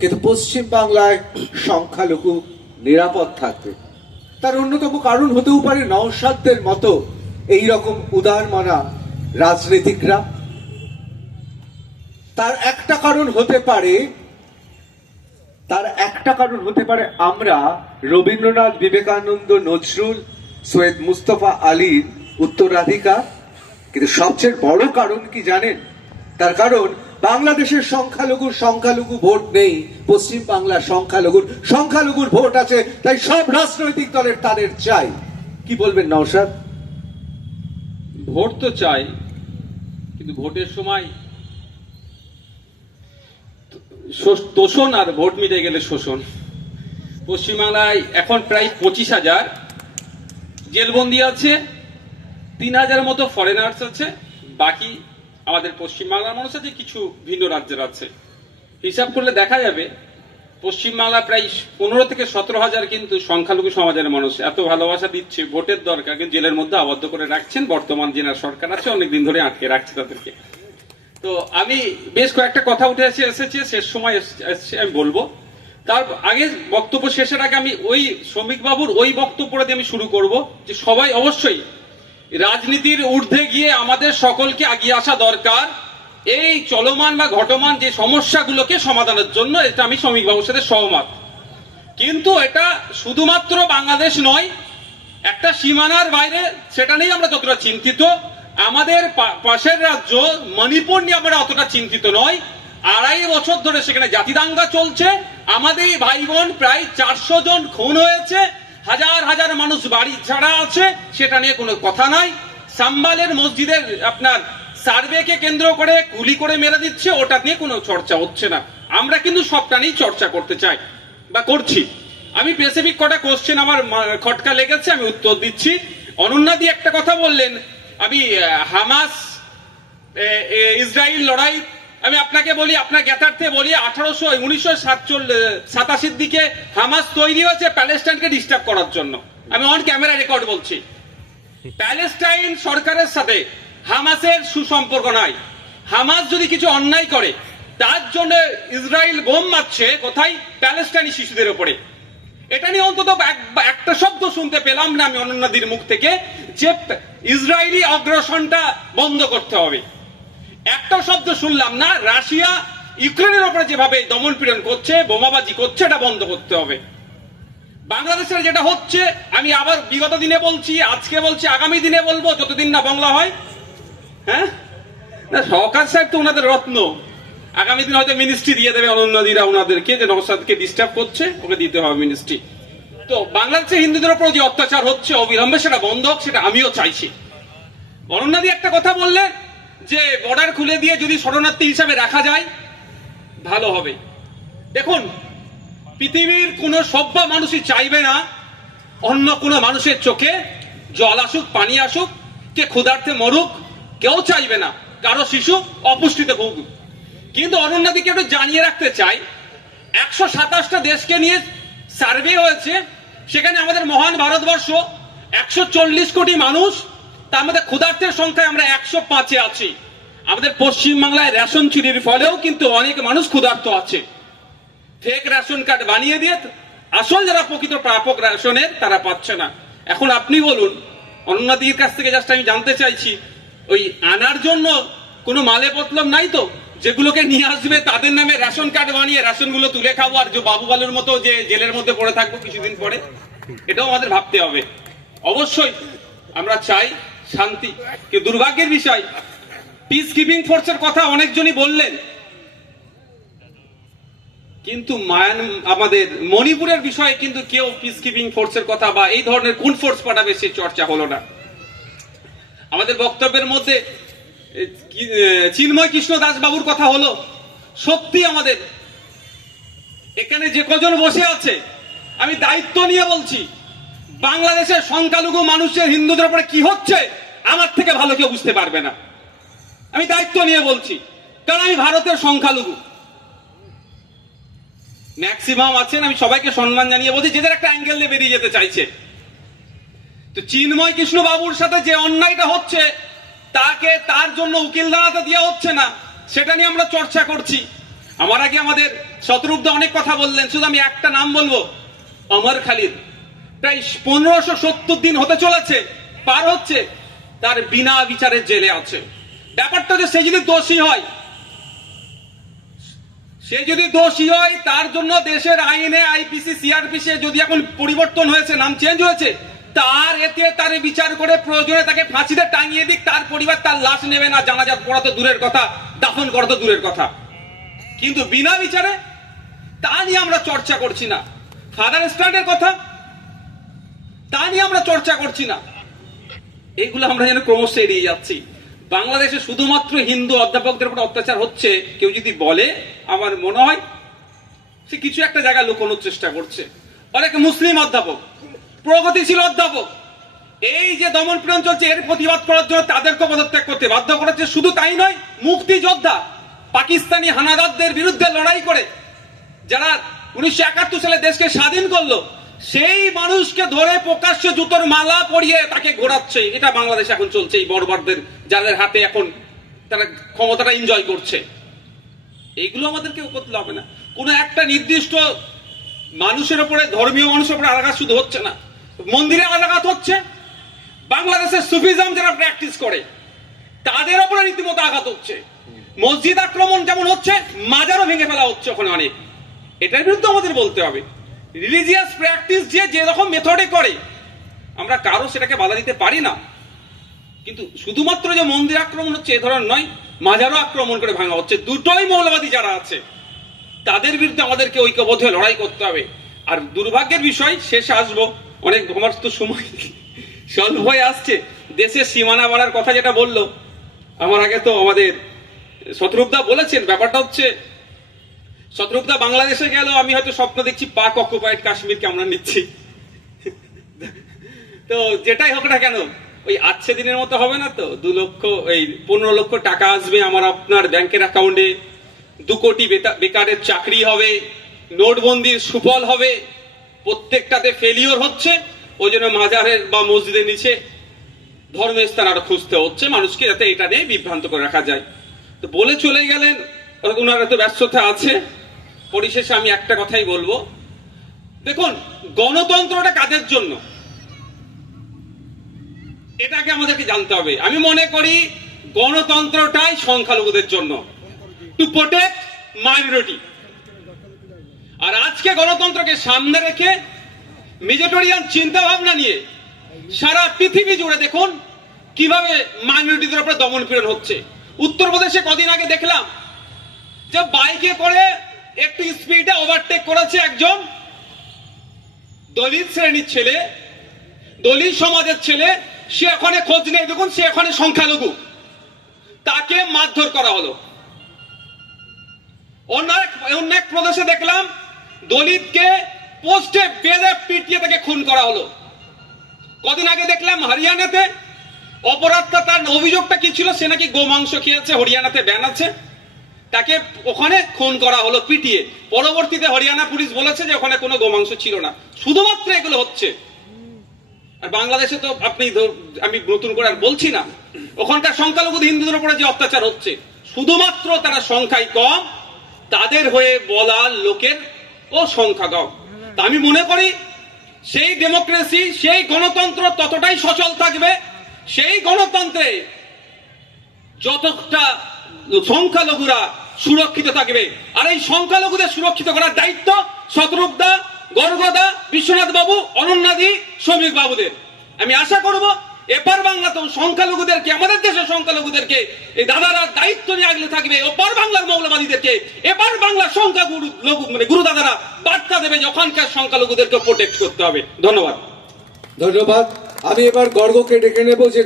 কিন্তু পশ্চিম বাংলায় সংখ্যালঘু নিরাপদ থাকবে। তার অন্যতম কারণ হতেও পারে নওশাদদের মতো এই রকম উদারমনা রাজনীতিকরা তার একটা কারণ হতে পারে, তার একটা কারণ হতে পারে আমরা রবীন্দ্রনাথ বিবেকানন্দ নজরুল সৈয়দ মুস্তফা আলীর উত্তরাধিকার। কিন্তু সবচেয়ে বড় কারণ কি জানেন? তার কারণ বাংলাদেশের সংখ্যালঘুর সংখ্যালঘু ভোট নেই, পশ্চিম বাংলার সংখ্যালঘুর সংখ্যালঘুর ভোট আছে, তাই সব রাজনৈতিক দলের তাদের চাই। কি বলবেন নওশাদ? ভোট তো চাই, কিন্তু ভোটের সময় তোষণ আর ভোট মিটে গেলে শোষণ। পশ্চিমবাংলায় এখন প্রায় পঁচিশ হাজার জেলবন্দি আছে, তিন হাজার মতো ফরেনার্স আছে, বাকি আমাদের পশ্চিমবাংলার মানুষ আছে কিছু ভিন্ন রাজ্যের আছে। হিসাব করলে দেখা যাবে, পশ্চিমবাংলা প্রায় পনেরো থেকে সতেরো হাজার কিন্তু সংখ্যালঘু সমাজের মানুষ। এত ভালোবাসা দিচ্ছে, ভোটের দরকার, কিন্তু জেলের মধ্যে আবদ্ধ করে রাখছেন বর্তমান জেনার সরকার আছে, অনেকদিন ধরে আটকে রাখছে তাদেরকে। তো আমি বেশ কয়েকটা কথা উঠে এসে এসেছে, শেষ সময় এস- এসছে, আমি বলব। তার আগে বক্তব্য শেষের আগে আমি ওই শ্রমিক বাবুর ওই বক্তব্যটা দিয়ে আমি শুরু করব, যে সবাই অবশ্যই রাজনীতির ঊর্ধ্বে গিয়ে আমাদের সকলকে এগিয়ে আসা দরকার। এই চলমান বা ঘটমান যে সমস্যাগুলোকে সমাধানের জন্য এটা আমি শ্রমিক বাবুর সাথে সহমত। কিন্তু এটা শুধুমাত্র বাংলাদেশ নয়, একটা সীমানার বাইরে সেটা নিয়ে আমরা যতটা চিন্তিত, আমাদের পাশের রাজ্য মণিপুর নিয়ে আমরা অতটা চিন্তিত নয়। আড়াই বছর ধরে সেখানে জাতিদাঙ্গা চলছে, আমাদের ভাই বোন প্রায় চারশো জন খুন হয়েছে হাজার হাজার মানুষ বাড়ি ছাড়া আছে, সেটা নিয়ে কোনো কথা নাই। সাম্বালের মসজিদের আপনার সার্ভেকে কেন্দ্র করে গুলি করে মেরে দিচ্ছে, ওটা নিয়ে কোনো চর্চা হচ্ছে না। আমরা কিন্তু সবটা নিয়েই চর্চা করতে চাই, বা করছি। আমি স্পেসিফিক কটা কোশ্চেন আমার খটকা লেগেছে, আমি উত্তর দিচ্ছি। অনন্যাদি একটা কথা বললেন, আমি হামাস ইসরায়েল লড়াই আমি আপনাকে বলি, আপনার জ্ঞাতার্থে বলি, আঠারোশো উনিশশো সাতাশির দিকে হামাস তৈরি হয়েছে প্যালেস্টাইনকে ডিস্টার্ব করার জন্য। আমি অন ক্যামেরা রেকর্ড বলছি। প্যালেস্টাইন সরকারের সাথে হামাসের সুসম্পর্ক নাই। হামাস যদি কিছু অন্যায় করে, তার জন্য ইসরায়েল বোম মারছে কোথায়? প্যালেস্টাইনি শিশুদের ওপরে। এটা নিয়ে অন্তত এক- একটা শব্দ শুনতে পেলাম না আমি অনন্যাদির মুখ থেকে যে ইসরায়েলি অগ্রসনটা বন্ধ করতে হবে। একটা শব্দ শুনলাম না, রাশিয়া ইউক্রেনের উপরে যেভাবে দমন পীড়ন করছে, বোমাবাজি করছে, এটা বন্ধ করতে হবে। বাংলাদেশের যেটা হচ্ছে, আমি আবার বিগত দিনে বলছি, আজকে বলছি, আগামী দিনে বলব, যতদিন না বাংলা হয় হ্যাঁ? না, সরকার সাহেব তো ওনাদের রত্ন। আগামী দিন হয়তো মিনিস্ট্রি দিয়ে দেবে অনন্যদিরা ওনাদেরকে, যে নওসাদকে ডিস্টার্ব করছে, ওকে দিতে হবে মিনিস্ট্রি তো বাংলাদেশে হিন্দুদের উপর যে অত্যাচার হচ্ছে, অবিলম্বে সেটা বন্ধ হোক, সেটা আমিও চাইছি। অনন্যাদি একটা কথা বললেন যে বর্ডার খুলে দিয়ে যদি শরণার্থী হিসাবে রাখা যায়, ভালো হবে। দেখুন, পৃথিবীর কোনো সভ্য মানুষই চাইবে না অন্য কোনো মানুষের চোখে জল আসুক, পানি আসুক, কে ক্ষুধার্থে মরুক, কেউ চাইবে না। কারও শিশু অপুষ্টিতে ভুগুক কিন্তু অনন্যাদিকে একটু জানিয়ে রাখতে চাই, একশো সাতাশটা দেশকে নিয়ে সার্ভে হয়েছে, সেখানে আমাদের মহান ভারতবর্ষ একশো চল্লিশ কোটি মানুষ তার মধ্যে ক্ষুধার্থের সংখ্যায় আমরা একশো পাঁচে আছি। আমাদের পশ্চিম বাংলায় রেশন চুরির ফলেও কিন্তু অনেক মানুষ ক্ষুধার্ত আছে। ফেক রেশন কার্ড বানিয়ে দিয়ে আসল যারা প্রকৃত প্রাপক রেশনের, তারা পাচ্ছে না। এখন আপনি বলুন, অন্যদির কাছ থেকে জাস্ট আমি জানতে চাইছি, ওই আনার জন্য কোনো মালে পতলম নাই তো? যেগুলোকে নিয়ে আসবে, তাদের নামে রেশন কার্ড বানিয়ে রেশনগুলো তুলে খাব, আর যে বাবু বালুর মতো যে জেলের মধ্যে পড়ে থাকব কিছুদিন পরে, এটাও আমাদের ভাবতে হবে। অবশ্যই আমরা চাই শান্তি। কিন্তু দুর্ভাগ্যের বিষয়? পিস কিপিং ফোর্সের কথা অনেকজনই বললেন। কিন্তু মায়ান, আমাদের মণিপুরের বিষয়ে কিন্তু কেউ পিস কিপিং ফোর্সের কথা বা এই ধরনের কোন ফোর্স পাঠাবে সে চর্চা হলো না। আমাদের বক্তব্যের মধ্যে কি- চিন্ময় কৃষ্ণ দাস বাবুর কথা হলো, সত্যি আমাদের এখানে যে কজন বসে আছে, আমি দায়িত্ব নিয়ে বলছি, বাংলাদেশের সংখ্যালঘু মানুষের হিন্দুদের উপরে কি হচ্ছে? আমার থেকে ভালো কেউ বুঝতে পারবে না। আমি দায়িত্ব নিয়ে বলছি, কারণ আমি ভারতের সংখ্যালঘু। ম্যাক্সিমাম আছেন, আমি সবাইকে সম্মান জানিয়ে বলছি, যেদের একটা অ্যাঙ্গেল দিয়ে বেরিয়ে যেতে চাইছে। তো চিন্ময় কৃষ্ণ বাবুর সাথে যে অন্যায়টা হচ্ছে, তাকে তার জন্য উকিল দাঁড়াতে দেওয়া হচ্ছে না, সেটা নিয়ে আমরা চর্চা করছি। আমার আগে আমাদের শতরূপদা অনেক কথা বললেন, শুধু আমি একটা নাম বলব, অমর খালিদ। প্রায় পনেরোশো সত্তর দিন হতে চলেছে, পার হচ্ছে। তার বিনা বিচারে জেলে আছে। ব্যাপারটা হচ্ছে, সে যদি দোষী হয়, সে যদি দোষী হয়, তার জন্য দেশের আইনে, আইপিসি, সিআরপিসি যদি এখন পরিবর্তন হয়েছে, নাম চেঞ্জ হয়েছে, তার এতে তার বিচার করে প্রয়োজনে তাকে ফাঁসিতে টাঙিয়ে দিক, তার পরিবার তার লাশ নেবে না জানাজাত পড়া তো দূরের কথা, দাফন করা তো দূরের কথা। কিন্তু বিনা বিচারে, তা নিয়ে আমরা চর্চা করছি না। ফাদার স্ট্যান্ডের কথা, তা নিয়ে আমরা চর্চা করছি না। এইগুলো আমরা যেন ক্রমশ এড়িয়ে যাচ্ছি। বাংলাদেশে শুধুমাত্র হিন্দু অধ্যাপকদের উপর অত্যাচার হচ্ছে, কেউ যদি বলে, আমার মনে হয় সে কিছু একটা জায়গায় লুকোনোর চেষ্টা করছে। অনেক মুসলিম অধ্যাপক, প্রগতিশীল অধ্যাপক, এই যে দমন পীড়ন চলছে, এর প্রতিবাদ করার জন্য তাদেরকে পদত্যাগ করতে বাধ্য করেছে। শুধু তাই নয়, মুক্তিযোদ্ধা, পাকিস্তানি হানাদারদের বিরুদ্ধে লড়াই করে, যারা উনিশশো একাত্তর সালে দেশকে স্বাধীন করল সেই মানুষকে ধরে প্রকাশ্য জুতোর মালা পরিয়ে তাকে ঘোরাচ্ছে। এটা বাংলাদেশ এখন চলছে এই বর্বরদের যাদের হাতে এখন তারা ক্ষমতাটা এনজয় করছে। এইগুলো আমাদেরকে করতে হবে না। কোনো একটা নির্দিষ্ট মানুষের উপরে ধর্মীয় মানুষের উপরে আঘাত শুধু হচ্ছে না। মন্দিরে আঘাত হচ্ছে। বাংলাদেশের সুফিজম যারা প্র্যাকটিস করে, তাদের উপরে রীতিমতো আঘাত হচ্ছে। মসজিদ আক্রমণ যেমন হচ্ছে, মাজারও ভেঙে ফেলা হচ্ছে ওখানে অনেক। এটার বিরুদ্ধে আমাদের বলতে হবে। রিলিজিয়াস প্র্যাকটিস যে যেরকম মেথডে করে, আমরা কারও সেটাকে বাধা দিতে পারি না। কিন্তু শুধুমাত্র যে মন্দির আক্রমণ হচ্ছে, এ ধরনের নয়, মাজারও আক্রমণ করে ভাঙা হচ্ছে। দুটোই মৌলবাদী যারা আছে, তাদের বিরুদ্ধে আমাদেরকে ঐক্যবদ্ধ হয়ে লড়াই করতে হবে। আর দুর্ভাগ্যের বিষয়, শেষে আসব। অনেক আমার তো সময় স্বল্প হয়ে আসছে। দেশের সীমানা বাড়ার কথা যেটা বলল, আমার আগে তো আমাদের শত্রুপদা বলেছেন, ব্যাপারটা হচ্ছে শত্রুপদা বাংলাদেশে গেল, আমি হয়তো স্বপ্ন দেখছি পাক অকুপাইড কাশ্মীরকে আমরা নিচ্ছি। তো যেটাই হোক না কেন, ওই আচ্ছে দিনের মতো হবে না তো? দু লক্ষ, এই পনেরো লক্ষ টাকা আসবে আমার আপনার ব্যাংকের অ্যাকাউন্টে, দু কোটি বেকারের চাকরি হবে, নোটবন্দির সুফল হবে, প্রত্যেকটাতে ফেলিওর হচ্ছে, ওই জন্য মাজারের বা মসজিদের নিচে ধর্মের স্থান আরও খুঁজতে হচ্ছে, মানুষকে যাতে এটা নিয়ে বিভ্রান্ত করে রাখা যায়। তো বলে চলে গেলেন, ওনার তো ব্যস্ততা আছে। পরিশেষে আমি একটা কথাই বলব। দেখুন, গণতন্ত্রটা কাদের জন্য? এটাকে আমাদেরকে জানতে হবে। আমি মনে করি গণতন্ত্রটাই সংখ্যালঘুদের জন্য। টু প্রোটেক্ট মাইনরিটি আর আজকে গণতন্ত্রকে সামনে রেখে মেজরিটিয়ান চিন্তা ভাবনা নিয়ে সারা পৃথিবী জুড়ে দেখুন কীভাবে মাইনরিটিদের উপরে দমন পীড়ন হচ্ছে। উত্তরপ্রদেশে কদিন আগে দেখলাম যে বাইকে করে একটু স্পিডে ওভারটেক করেছে একজন দলিত শ্রেণির ছেলে, দলিত সমাজের ছেলে। সে ওখানে খোঁজ নেই, দেখুন, সে ওখানে সংখ্যালঘু। তাকে মারধর করা হলো। অন্য এক- অন্য এক প্রদেশে দেখলাম দলিতকে পোস্টে বেঁধে পিটিয়ে তাকে খুন করা হলো। কদিন আগে দেখলাম হরিয়ানাতে অপরাধটা, তার অভিযোগটা কি ছিল, সে নাকি গোমাংস খেয়েছে, হরিয়ানাতে ব্যান আছে। তাকে ওখানে খুন করা হলো, পিটিয়ে। পরবর্তীতে হরিয়ানা পুলিশ বলেছে যে ওখানে কোনো গোমাংস ছিল না। শুধুমাত্র এগুলো হচ্ছে। আর বাংলাদেশে তো আপনি আমি নতুন করে আর বলছি না। ওখানকার সংখ্যালঘু হিন্দুদের উপরে যে অত্যাচার হচ্ছে, শুধুমাত্র তারা সংখ্যায় কম, তাদের হয়ে বলা লোকের ও সংখ্যা কম। তা আমি মনে করি, সেই ডেমোক্রেসি, সেই গণতন্ত্র ততটাই সচল থাকবে, সেই গণতন্ত্রে যতটা সংখ্যালঘুরা সুরক্ষিত থাকবে। আর এই সংখ্যালঘুদের সুরক্ষিত করার দায়িত্ব শতরূপদা, গর্গদা বিশ্বনাথ বাবু অনন্যাদি শ্রমিক বাবুদের। আমি আশা করব, এপার বাংলাতেও সংখ্যালঘুদেরকে, আমাদের দেশের সংখ্যালঘুদেরকে, এই দাদারা দায়িত্ব নিয়ে আগলে থাকবে, ওপার বাংলার মৌলবাদীদেরকে, এপার বাংলার সংখ্যা গুরু লঘু- মানে গুরু দাদারা বার্তা দেবে যে ওখানকার সংখ্যালঘুদেরকে প্রোটেক্ট করতে হবে। ধন্যবাদ। ধন্যবাদ। আমি এবার গর্গকে ডেকে নেব যে